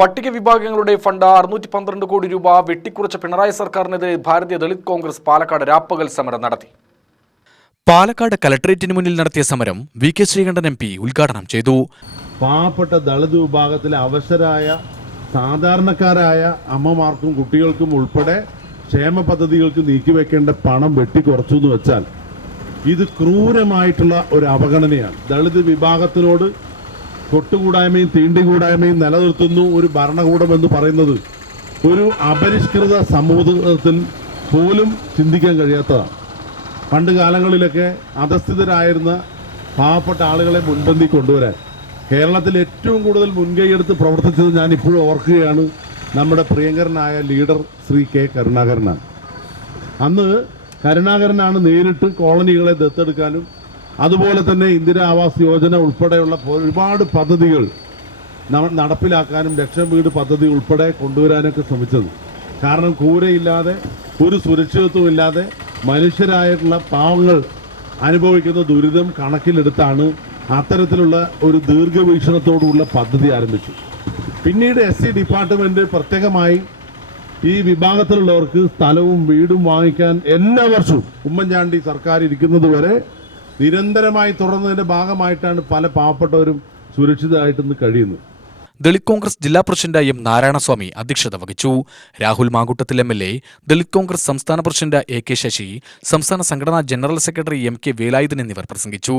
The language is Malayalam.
പട്ടിക വിഭാഗങ്ങളുടെ ഫണ്ട് 612 കോടി രൂപ വെട്ടിക്കുറച്ച പിണറായി സർക്കാരിനെതിരെ ഭാരതീയ ദളിത് കോൺഗ്രസ് പാലക്കാട് രാപ്പകൽ സമരം നടത്തി. പാലക്കാട് കലക്ടറേറ്റിന് മുന്നിൽ നടത്തിയ സമരം വി.കെ. ശ്രീകണ്ഠൻ MP ഉദ്ഘാടനം ചെയ്തു. പാവപ്പെട്ട ദളിത് വിഭാഗത്തിലെ അവശരായ സാധാരണക്കാരായ അമ്മമാർക്കും കുട്ടികൾക്കും ഉൾപ്പെടെ ക്ഷേമ പദ്ധതികൾക്ക് നീക്കിവെക്കേണ്ട പണം വെട്ടിക്കുറച്ചു എന്ന് വെച്ചാൽ ഇത് ക്രൂരമായിട്ടുള്ള ഒരു അവഗണനയാണ്. ദളിത് വിഭാഗത്തിനോട് തൊട്ടുകൂടായ്മയും തീണ്ടികൂടായ്മയും നിലനിർത്തുന്നു ഒരു ഭരണകൂടം എന്ന് പറയുന്നത് ഒരു അപരിഷ്കൃത സമൂഹത്തിൽ പോലും ചിന്തിക്കാൻ കഴിയാത്തതാണ്. പണ്ട് കാലങ്ങളിലൊക്കെ അധസ്ഥിതരായിരുന്ന പാവപ്പെട്ട ആളുകളെ മുൻപന്തി കൊണ്ടുവരാൻ കേരളത്തിൽ ഏറ്റവും കൂടുതൽ മുൻകൈയെടുത്ത് പ്രവർത്തിച്ചത് ഞാൻ ഇപ്പോഴും ഓർക്കുകയാണ്. നമ്മുടെ പ്രിയങ്കരനായ ലീഡർ ശ്രീ കെ കരുണാകരനാണ്. അന്ന് കരുണാകരനാണ് നേരിട്ട് കോളനികളെ ദത്തെടുക്കാനും അതുപോലെ തന്നെ ഇന്ദിരാ ആവാസ് യോജന ഉൾപ്പെടെയുള്ള ഒരുപാട് പദ്ധതികൾ നടപ്പിലാക്കാനും ലക്ഷം വീട് പദ്ധതി ഉൾപ്പെടെ കൊണ്ടുവരാനൊക്കെ ശ്രമിച്ചത്. കാരണം കൂരയില്ലാതെ ഒരു സുരക്ഷിതത്വം ഇല്ലാതെ മനുഷ്യരായിട്ടുള്ള പാവങ്ങൾ അനുഭവിക്കുന്ന ദുരിതം കണക്കിലെടുത്താണ് അത്തരത്തിലുള്ള ഒരു ദീർഘവീക്ഷണത്തോടുള്ള പദ്ധതി ആരംഭിച്ചു. പിന്നീട് SC ഡിപ്പാർട്ട്മെന്റ് പ്രത്യേകമായി ഈ വിഭാഗത്തിലുള്ളവർക്ക് സ്ഥലവും വീടും വാങ്ങിക്കാൻ എല്ലാ വർഷവും ഉമ്മൻചാണ്ടി സർക്കാർ ഇരിക്കുന്നത് വരെ നിരന്തരമായി തുടർന്നതിന്റെ ഭാഗമായിട്ടാണ് പല പാവപ്പെട്ടവരും സുരക്ഷിതമായിട്ടൊന്ന് കഴിയുന്നത്. ദളിത് കോൺഗ്രസ് ജില്ലാ പ്രസിഡന്റ് M. നാരായണസ്വാമി അധ്യക്ഷത വഹിച്ചു. രാഹുൽ മാങ്കുട്ടത്തിൽ MLA, ദളിത് കോൺഗ്രസ് സംസ്ഥാന പ്രസിഡന്റ് AK. ശശി, സംസ്ഥാന സംഘടനാ ജനറൽ സെക്രട്ടറി MK. വേലായുധൻ എന്നിവർ പ്രസംഗിച്ചു.